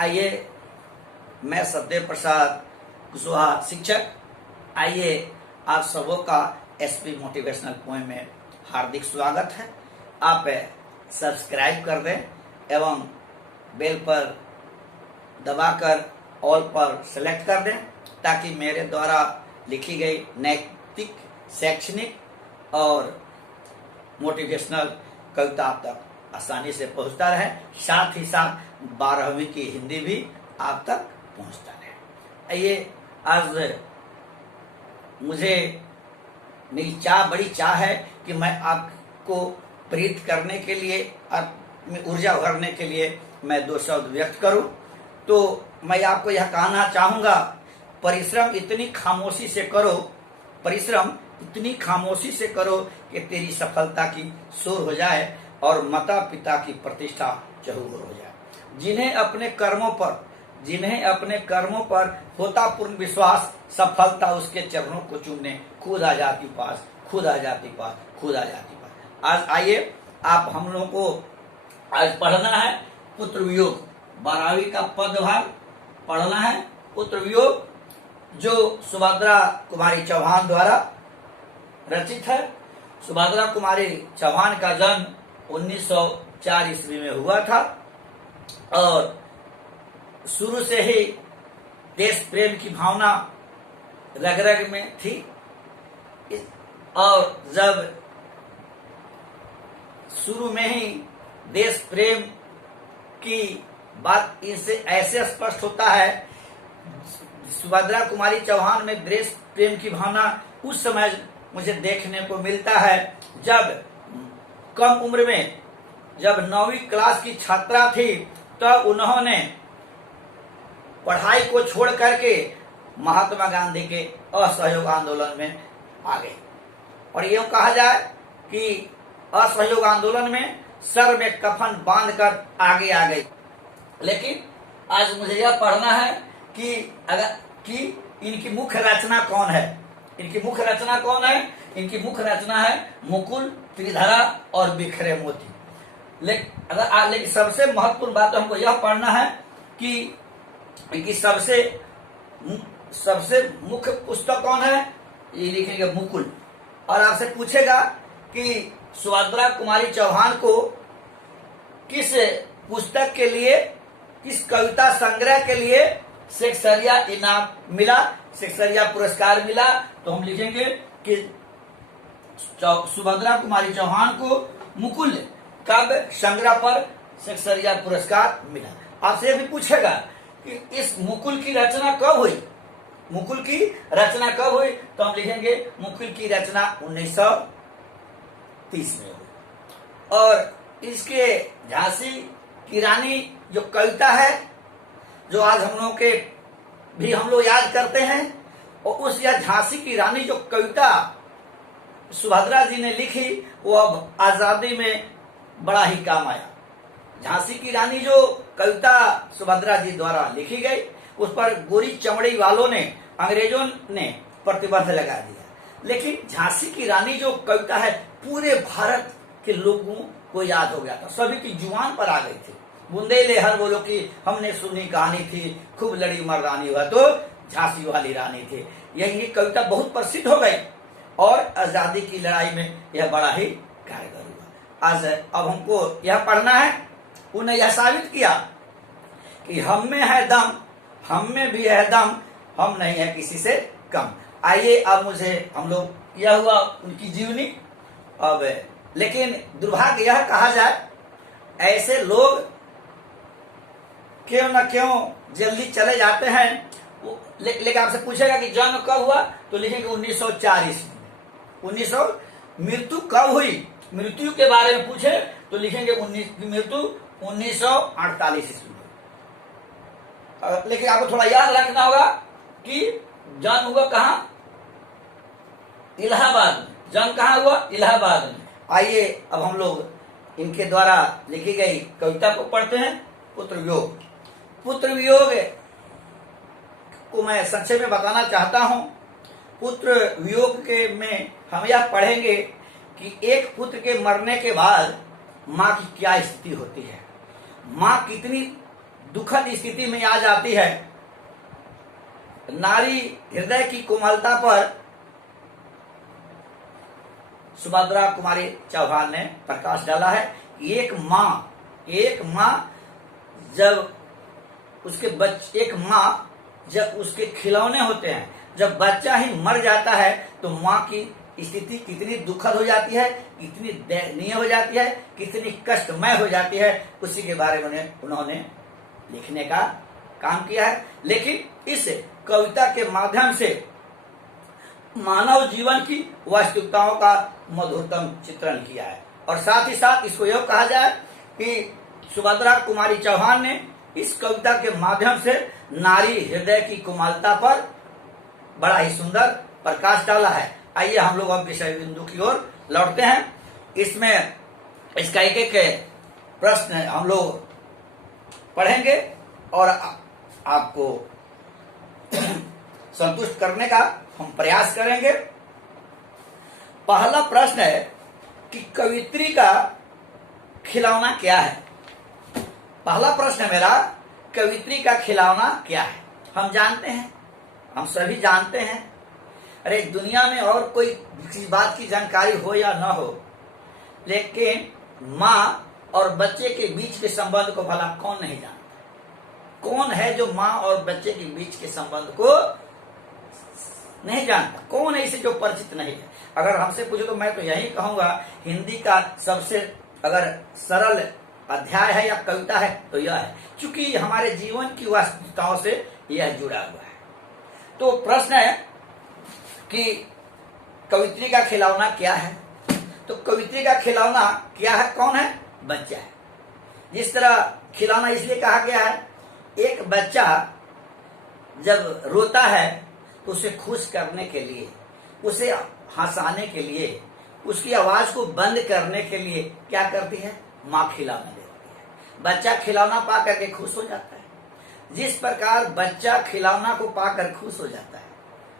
आइए, मैं सत्यदेव प्रसाद कुशवाहा शिक्षक, आइए आप सबों का एसपी मोटिवेशनल पोएम में हार्दिक स्वागत है। आप सब्सक्राइब कर दें एवं बेल पर दबाकर ऑल पर सेलेक्ट कर दें ताकि मेरे द्वारा लिखी गई नैतिक, शैक्षणिक और मोटिवेशनल कविता आप तक आसानी से पहुंचता रहे, साथ ही साथ 12वीं की हिंदी भी आप तक पहुंचता रहे। आइए, आज मुझे मेरी बड़ी चाह है कि मैं आपको प्रेरित करने के लिए, आप ऊर्जा भरने के लिए मैं 2 शब्द व्यक्त करूं। तो मैं आपको यह कहना चाहूंगा, परिश्रम इतनी खामोशी से करो, परिश्रम इतनी खामोशी से करो कि तेरी सफलता की शोर हो जाए और माता पिता की प्रतिष्ठा चहुओर हो जाए। जिन्हें अपने कर्मों पर होता पूर्ण विश्वास, सफलता उसके चरणों को चूमने खुद आ जाती पास, खुद आ जाती पास, खुद आ जाती पास। आज आइए, आप हम लोगों को आज पढ़ना है पुत्र वियोग, 12वीं का पदभाग पढ़ना है। पुत्र वियोग जो सुभद्रा कुमारी चौहान द्वारा रचित है। सुभद्रा कुमारी चौहान का जन्म 1904 ईस्वी में हुआ था और शुरू से ही देश प्रेम की भावना रग रग में थी। और जब शुरू में ही देश प्रेम की बात इनसे ऐसे स्पष्ट होता है, सुभद्रा कुमारी चौहान में देश प्रेम की भावना उस समय मुझे देखने को मिलता है जब कम उम्र में, जब 9वीं क्लास की छात्रा थी, तब उन्होंने पढ़ाई को छोड़ करके महात्मा गांधी के असहयोग आंदोलन में आ गए। और यूं कहा जाए कि असहयोग आंदोलन में सर में कफन बांधकर आगे आ गई। लेकिन आज मुझे यह पढ़ना है कि इनकी मुख्य रचना कौन है। इनकी मुख्य रचना कौन है? इनकी मुख्य रचना है मुकुल, त्रिधरा और बिखरे मोती। लेकिन सबसे महत्वपूर्ण बात हमको यह पढ़ना है कि इनकी सबसे मुख्य पुस्तक कौन है। ये लिखेंगे मुकुल। और आपसे पूछेगा कि सुभद्रा कुमारी चौहान को किस पुस्तक के लिए, किस कविता संग्रह के लिए शेक्सपियर इनाम मिला, शेक्सपियर पुरस्कार मिला, तो हम लिखेंगे कि सुभद्रा कुमारी चौहान को मुकुल काव्य संग्रह पर शेक्सपियर पुरस्कार मिला। आपसे भी पूछेगा कि इस मुकुल की रचना कब हुई, मुकुल की रचना कब हुई, तो हम लिखेंगे मुकुल की रचना 1930 में हुई। और इसके झांसी की रानी जो कविता है, जो आज हम लोग याद करते हैं, और उस या झांसी की रानी जो कविता सुभद्रा जी ने लिखी, वो अब आजादी में बड़ा ही काम आया। झांसी की रानी जो कविता सुभद्रा जी द्वारा लिखी गई, उस पर गोरी चमड़ी वालों ने, अंग्रेजों ने प्रतिबंध लगा दिया। लेकिन झांसी की रानी जो कविता है, पूरे भारत के लोगों को याद हो गया था, सभी की जुबान पर आ गई थी। बुंदेले हर बोलो कि हमने सुनी कहानी थी, खूब लड़ी मर्दानी हुआ तो झांसी वाली रानी थी। ये कविता बहुत प्रसिद्ध हो गई और आजादी की लड़ाई में यह बड़ा ही कारगर हुआ। आज अब हमको यह पढ़ना है, उन्हें यह साबित किया कि हम में है दम, हम में भी है दम, हम नहीं है किसी से कम। आइए, अब यह हुआ उनकी जीवनी। अब लेकिन दुर्भाग्य यह कहा जाए, ऐसे लोग क्यों न क्यों जल्दी चले जाते हैं। लेकिन आपसे पूछेगा कि जन्म कब हुआ, तो लिखेंगे 1904 ईस्वी में। 1900 मृत्यु कब हुई, मृत्यु के बारे में पूछे तो लिखेंगे मृत्यु 1948 ईस्वी में। लेकिन आपको थोड़ा याद रखना होगा कि जन्म हुआ कहाँ, इलाहाबाद में। जन्म कहाँ हुआ, इलाहाबाद में। आइए, अब हम लोग इनके द्वारा लिखी गई कविता को पढ़ते हैं, पुत्र वियोग। पुत्र वियोग को मैं संक्षेप में बताना चाहता हूं। पुत्र वियोग के में हम यह पढ़ेंगे कि एक पुत्र के मरने के बाद माँ की क्या स्थिति होती है, माँ कितनी दुखद स्थिति में आ जाती है। नारी हृदय की कोमलता पर सुभद्रा कुमारी चौहान ने प्रकाश डाला है। एक माँ जब उसके खिलौने होते हैं, जब बच्चा ही मर जाता है तो माँ की स्थिति कितनी दुखद हो जाती है, कितनी दयनीय हो जाती है, कितनी कष्टमय हो जाती है, उसी के बारे में उन्होंने लिखने का काम किया है। लेकिन इस कविता के माध्यम से मानव जीवन की वास्तविकताओं का मधुरतम चित्रण किया है। और साथ ही साथ इसको यह कहा जाए कि सुभद्रा कुमारी चौहान ने इस कविता के माध्यम से नारी हृदय की कोमलता पर बड़ा ही सुंदर प्रकाश डाला है। आइए हम लोग अब विषय बिंदु की ओर लौटते हैं। इसमें इसका एक एक प्रश्न हम लोग पढ़ेंगे और आपको संतुष्ट करने का हम प्रयास करेंगे। पहला प्रश्न है कि कवित्री का खिलौना क्या है। पहला प्रश्न है मेरा, कवित्री का खिलौना क्या है। हम जानते हैं, हम सभी जानते हैं, अरे दुनिया में और कोई किसी बात की जानकारी हो या ना हो, लेकिन माँ और बच्चे के बीच के संबंध को भला कौन नहीं जानता। कौन है जो माँ और बच्चे के बीच के संबंध को नहीं जानता? कौन है इसे जो परिचित नहीं है? अगर हमसे पूछो तो मैं तो यही कहूंगा, हिंदी का सबसे अगर सरल अध्याय है या कविता है तो यह है, क्योंकि हमारे जीवन की वास्तविकताओं से यह जुड़ा हुआ है। तो प्रश्न है कि कवित्री का खिलौना क्या है। तो कवित्री का खिलौना क्या है, कौन है? बच्चा है। जिस तरह खिलौना इसलिए कहा गया है, एक बच्चा जब रोता है तो उसे खुश करने के लिए, उसे हंसाने के लिए, उसकी आवाज को बंद करने के लिए क्या करती है? माँ खिलौना देती है। बच्चा खिलौना पा करके खुश हो जाता है। जिस प्रकार बच्चा खिलौना को पाकर खुश हो जाता है,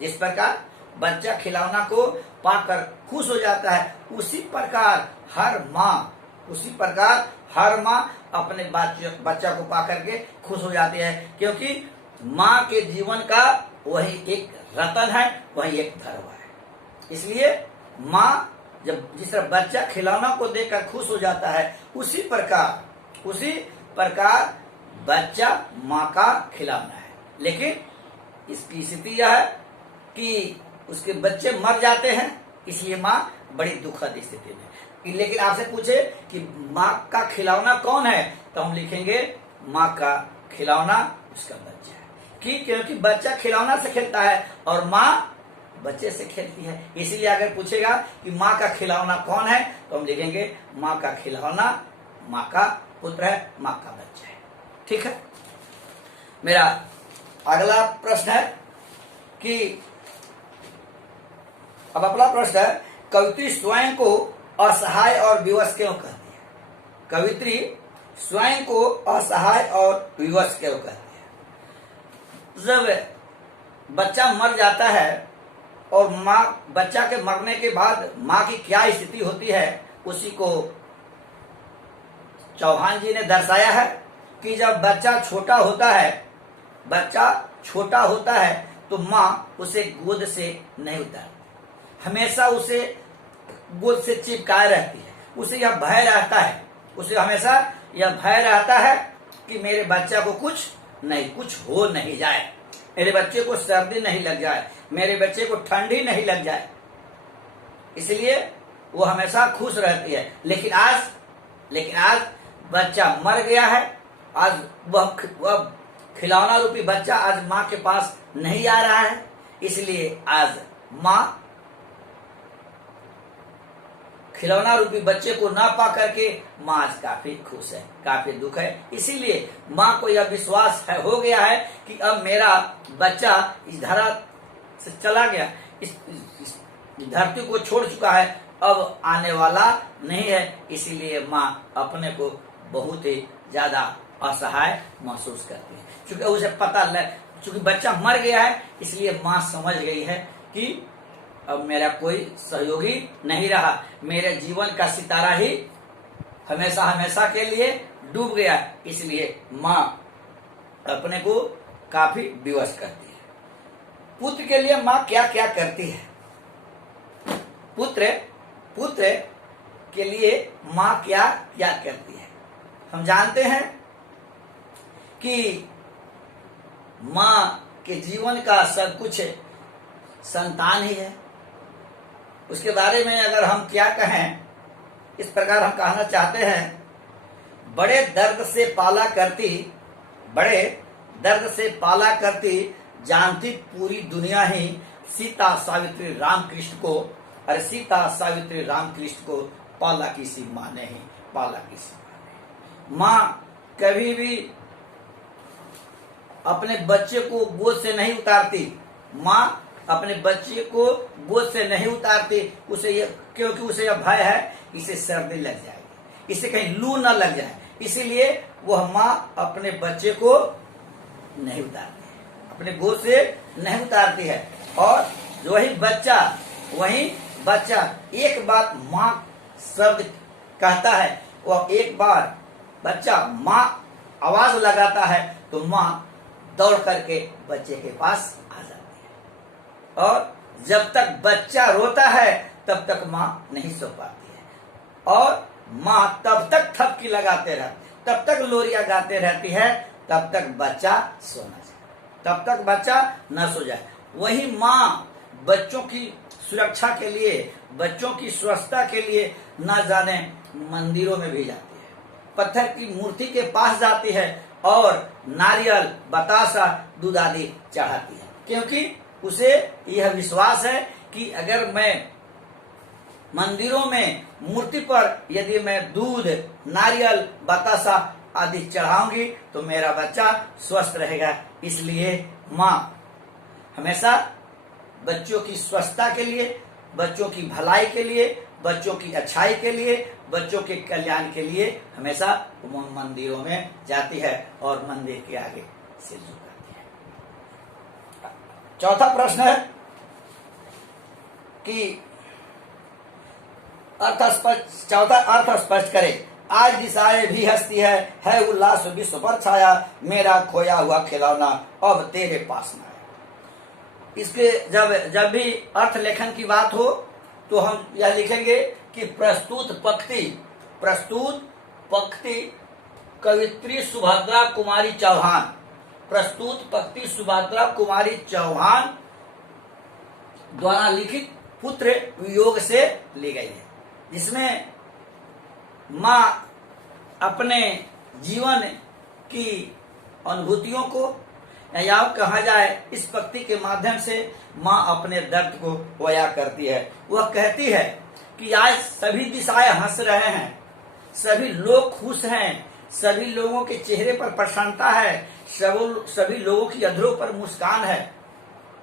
जिस प्रकार बच्चा खिलौना को पाकर खुश हो जाता है, उसी प्रकार हर माँ अपने बच्चा को पाकर के खुश हो जाती है, क्योंकि माँ के जीवन का वही एक रतन है, वही एक धरोहर है। इसलिए माँ जब जिस तरह बच्चा खिलौना को देखकर खुश हो जाता है, उसी प्रकार बच्चा माँ का खिलौना है। लेकिन इसकी स्थिति यह है कि उसके बच्चे मर जाते हैं, इसलिए माँ बड़ी दुखद स्थिति में। लेकिन आपसे पूछे कि माँ का खिलौना कौन है, तो हम लिखेंगे माँ का खिलौना उसका बच्चा है। क्योंकि बच्चा खिलौना से खेलता है और माँ बच्चे से खेलती है। इसीलिए अगर पूछेगा कि माँ का खिलौना कौन है, तो हम लिखेंगे माँ का खिलौना माँ का पुत्र है, माँ का बच्चा है। ठीक है। मेरा अगला प्रश्न है कि अब अगला प्रश्न है, कवित्री स्वयं को असहाय और विवश क्यों कहती है? कवित्री स्वयं को असहाय और विवश क्यों कहती है? जब बच्चा मर जाता है और बच्चा के मरने के बाद माँ की क्या स्थिति होती है, उसी को चौहान जी ने दर्शाया है कि जब बच्चा छोटा होता है तो माँ उसे गोद से नहीं उतारती, हमेशा उसे गोद से चिपकाए रहती है। उसे यह भय रहता है कि मेरे बच्चा को कुछ हो नहीं जाए, मेरे बच्चे को सर्दी नहीं लग जाए, मेरे बच्चे को ठंडी नहीं लग जाए। इसलिए वो हमेशा खुश रहती है। लेकिन आज बच्चा मर गया है, आज वह खिलौना रूपी बच्चा आज माँ के पास नहीं आ रहा है, इसलिए आज माँ खिलौना रूपी बच्चे को ना पा करके माँ आज काफी खुश है, काफी दुख है। इसीलिए माँ को यह विश्वास हो गया है कि अब मेरा बच्चा इस धरा से चला गया, इस धरती को छोड़ चुका है, अब आने वाला नहीं है। इसीलिए माँ अपने को बहुत ही ज्यादा असहाय महसूस करती है, क्योंकि उसे चूंकि बच्चा मर गया है, इसलिए माँ समझ गई है कि अब मेरा कोई सहयोगी नहीं रहा, मेरे जीवन का सितारा ही हमेशा के लिए डूब गया। इसलिए माँ अपने को काफी विवश करती है। पुत्र के लिए माँ क्या क्या करती है? पुत्र के लिए माँ क्या क्या करती है? हम जानते हैं कि माँ के जीवन का सब कुछ संतान ही है। उसके बारे में अगर हम क्या कहें, इस प्रकार हम कहना चाहते हैं, बड़े दर्द से पाला करती जानती पूरी दुनिया ही सीता सावित्री रामकृष्ण को, अरे सीता सावित्री रामकृष्ण को पाला किसी माँ ने ही, पाला किसी माँ ने। माँ कभी भी अपने बच्चे को गोद से नहीं उतारती। माँ अपने बच्चे को गोद से नहीं उतारती, क्योंकि उसे यह भय है इसे सर्दी लग जाएगी, इसे कहीं लू न लग जाए, इसीलिए वह माँ अपने बच्चे को नहीं उतारती है, अपने गोद से नहीं उतारती है। और वही बच्चा एक बार माँ शब्द कहता है, वह एक बार बच्चा माँ आवाज लगाता है तो माँ दौड़ करके बच्चे के पास आ जाती है। और जब तक बच्चा रोता है तब तक माँ नहीं सो पाती है, और माँ तब तक थपकी लगाते रहती, तब तक लोरिया गाते रहती है, तब तक बच्चा सोना जाए, तब तक बच्चा न सो जाए। वही माँ बच्चों की सुरक्षा के लिए, बच्चों की स्वच्छता के लिए न जाने मंदिरों में भी जाती है, पत्थर की मूर्ति के पास जाती है और नारियल, बतासा, दूध आदि चढ़ाती है, क्योंकि उसे यह विश्वास है कि अगर मैं मंदिरों में मूर्ति पर यदि मैं दूध, नारियल, बतासा आदि चढ़ाऊंगी तो मेरा बच्चा स्वस्थ रहेगा। इसलिए माँ हमेशा बच्चों की स्वच्छता के लिए, बच्चों की भलाई के लिए, बच्चों की अच्छाई के लिए, बच्चों के कल्याण के लिए हमेशा मंदिरों में जाती है और मंदिर के आगे सिर झुकाती है। चौथा प्रश्न है कि चौथा अर्थ स्पष्ट करे। आज दिशाएं भी हंसती है उल्लास विश्व पर छाया, मेरा खोया हुआ खिलौना अब तेरे पास न आया। इसके जब भी अर्थ लेखन की बात हो तो हम यह लिखेंगे कि प्रस्तुत पंक्ति कवित्री सुभद्रा कुमारी चौहान, प्रस्तुत पंक्ति सुभद्रा कुमारी चौहान द्वारा लिखित पुत्र वियोग से ली गई है, जिसमें माँ अपने जीवन की अनुभूतियों को, या कहा जाए इस पंक्ति के माध्यम से माँ अपने दर्द को बयां करती है। वह कहती है कि आज सभी दिशाएं हंस रहे हैं, सभी लोग खुश हैं, सभी लोगों के चेहरे पर प्रसन्नता है, सभी लोगों की अधरों पर मुस्कान है,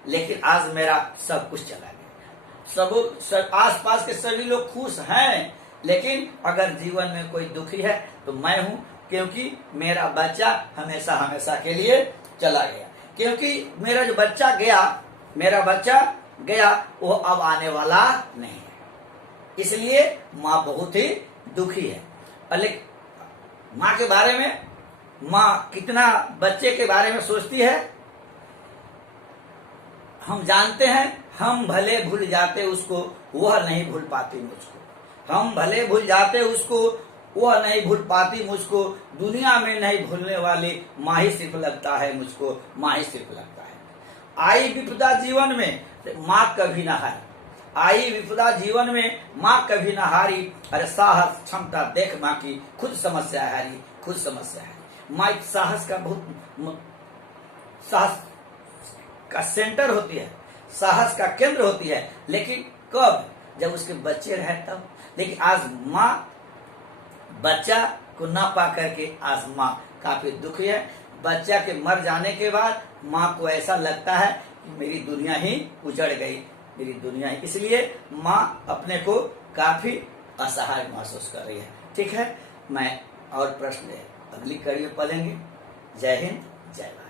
लेकिन आज मेरा सब कुछ चला गया। आसपास के सभी लोग खुश हैं, लेकिन अगर जीवन में कोई दुखी है तो मैं हूँ, क्योंकि मेरा बच्चा हमेशा हमेशा के लिए चला गया, क्योंकि मेरा जो बच्चा गया वो अब आने वाला नहीं है। इसलिए माँ बहुत ही दुखी है। माँ के बारे में, माँ कितना बच्चे के बारे में सोचती है हम जानते हैं। हम भले भूल जाते उसको, वह नहीं भूल पाती मुझको। हम भले भूल जाते उसको, वह नहीं भूल पाती मुझको। दुनिया में नहीं भूलने वाली माँ ही सिर्फ लगता है मुझको, माँ ही सिर्फ लगता है। आई विपदा जीवन में माँ कभी न हारी, आई विपदा जीवन में माँ कभी न हारी। अरे साहस क्षमता देख माँ की, खुद समस्या हारी, खुद समस्या हारी। माँ साहस का सेंटर होती है, साहस का केंद्र होती है, लेकिन कब? जब उसके बच्चे रहे तब। लेकिन आज माँ बच्चा को न पा करके आज माँ काफी दुखी है। बच्चा के मर जाने के बाद माँ को ऐसा लगता है कि मेरी दुनिया ही उजड़ गई, मेरी दुनिया ही। इसलिए माँ अपने को काफी असहाय महसूस कर रही है। ठीक है, मैं और प्रश्न अगली कड़ी में पढ़ेंगे। जय हिंद, जय भारत।